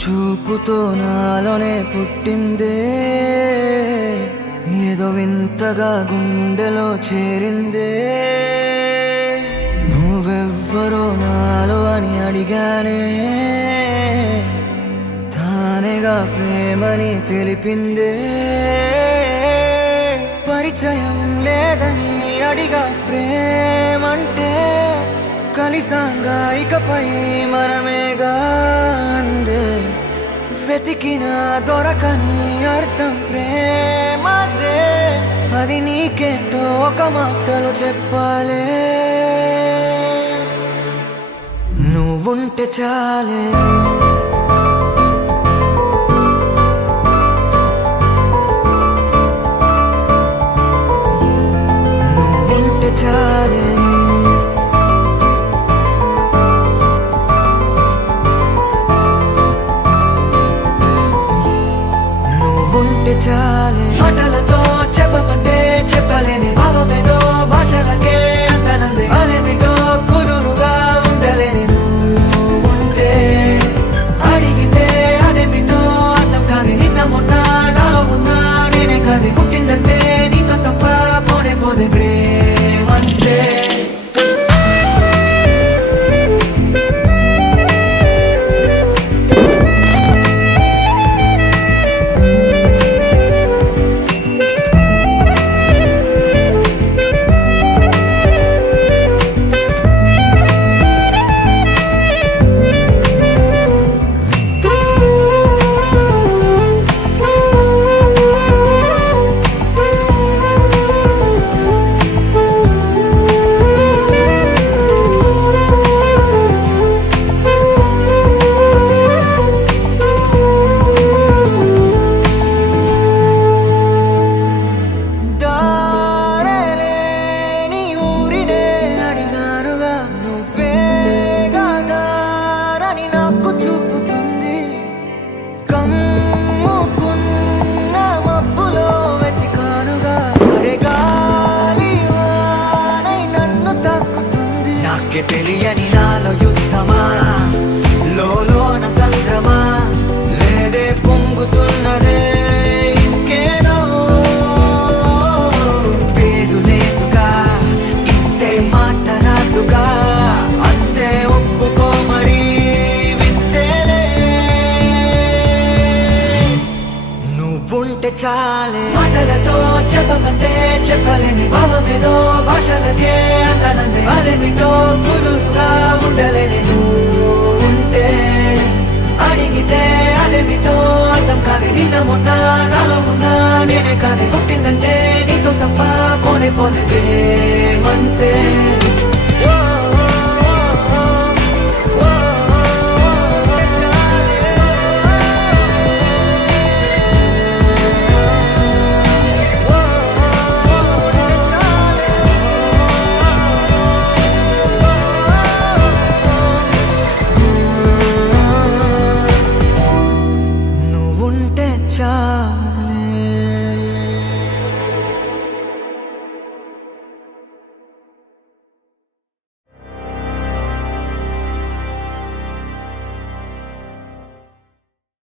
చూపుతో నాలోనే పుట్టిందే, ఏదో వింతగా గుండెలో చేరిందే. నువ్వెవ్వరో నాలో అని అడిగానే, తానేగా ప్రేమని తెలిపిందే. పరిచయం లేదని అడిగా ప్రేమంటే, కలిసాంగా ఇకపై మనమేగా అందే. వెతికినా దొరకని అర్థం ప్రేమదే, అది నీకేంటో ఒక మాటలో చెప్పాలే. నువ్వుంటే చాలే, నువ్వుంటే చాలే, ఉంటే చాలే. మాటలతో చెప్పమంటే చెప్పలేని భావమేదో భాషలకే అందనందే. అదేమిటో కుదురుగా ఉండలేని నువ్వుంటే, అడిగితే అదేమిటో అర్థం కాదు. నిన్న మొన్న నాలో ఉన్నా నేనే కాదు. పుట్టిందంటే నీతో తప్ప పోనే పోదే ప్రేమంతే. తెలియని నాలో యుద్ధమా, లోన సంద్రమా, లేదే పొంగుతున్నదే ఇంకేదో. పేరు లేదుగా, ఇంతే మాట రాదుగా, అంతే ఒప్పుకో మరి వింతేలే. నువ్వుంటే చాలే. మాటలతో చెప్పమంటే చెప్పలేని భావమేదో భాషలకే అందనందే. అదేమిటో కుదురుగా ఉండలేని నువ్వుంటే, అడిగితే అదేమిటో అర్థం కాదు. నిన్న మొన్న నాలో ఉన్నా నేనే కాదు. పుట్టిందంటే నీతో తప్ప పోనే పోతే ప్రేమంతే.